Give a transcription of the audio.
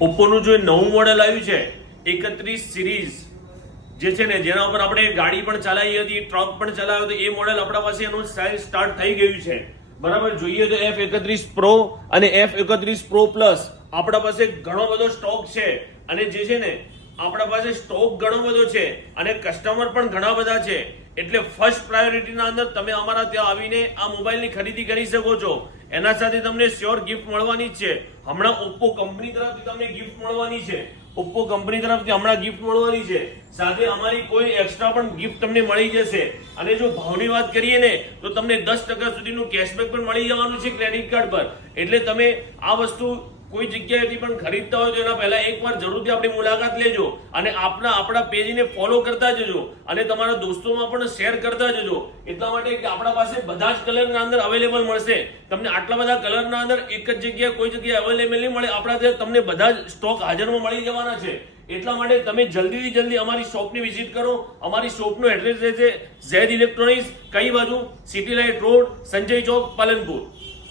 ઓપ્પોનું જે નવું મોડેલ આવ્યું છે 31 સિરીઝ જે છે ને, જેના ઉપર આપણે ગાડી પણ ચલાવી હતી, ટ્રક પણ ચલાવ્યો હતો, એ મોડેલ આપણા પાસે એનું સ્ટાર્ટ થઈ ગયું છે. બરાબર, જોઈએ તો F31 Pro અને F31 Pro Plus આપણા પાસે ઘણો બધો સ્ટોક છે. અને જે છે ને, આપણા પાસે સ્ટોક ઘણો બધો છે અને કસ્ટમર પણ ઘણા બધા છે. એટલે ફર્સ્ટ પ્રાયોરિટીના અંદર તમે અમારા ત્યાં આવીને આ મોબાઈલની ખરીદી કરી શકો છો. એના સાથે તમને શ્યોર ગિફ્ટ મળવાની જ છે. હમણાં ઓપ્પો કંપની તરફથી તમને ગિફ્ટ મળવાની છે. ઓપ્પો કંપની તરફથી હમણાં ગિફ્ટ મળવાની છે. સાથે અમારી કોઈ એક્સ્ટ્રા પણ ગિફ્ટ તમને મળી જશે. અને જો ભાવની વાત કરીએ ને, તો તમને 10% સુધીનું કેશબેક પણ મળી જવાનું છે ક્રેડિટ કાર્ડ પર. એટલે તમે આ વસ્તુ કોઈ જગ્યાએથી પણ ખરીદતા હોય તો એના પહેલા એકવાર જરૂરથી આપણી મુલાકાત લેજો અને આપણા પેજને ફોલો કરતા જજો અને તમારા દોસ્તોમાં પણ શેર કરતા જજો. એટલા માટે કે આપણા પાસે બધા જ કલરના અંદર અવેલેબલ મળશે. તમને આટલા બધા કલરના અંદર એક જ જગ્યાએ કોઈ જગ્યાએ અવેલેબલ નહીં મળે. આપણા ત્યાં તમને બધા જ સ્ટોક હાજરમાં મળી જવાના છે. એટલા માટે તમે જલ્દીથી જલ્દી અમારી શોપની વિઝિટ કરો. અમારી શોપનું એડ્રેસ રહેશે ઝેડ ઇલેક્ટ્રોનિક્સ, કઈ બાજુ? સિટી લાઇટ રોડ, સંજય ચોક, પાલનપુર.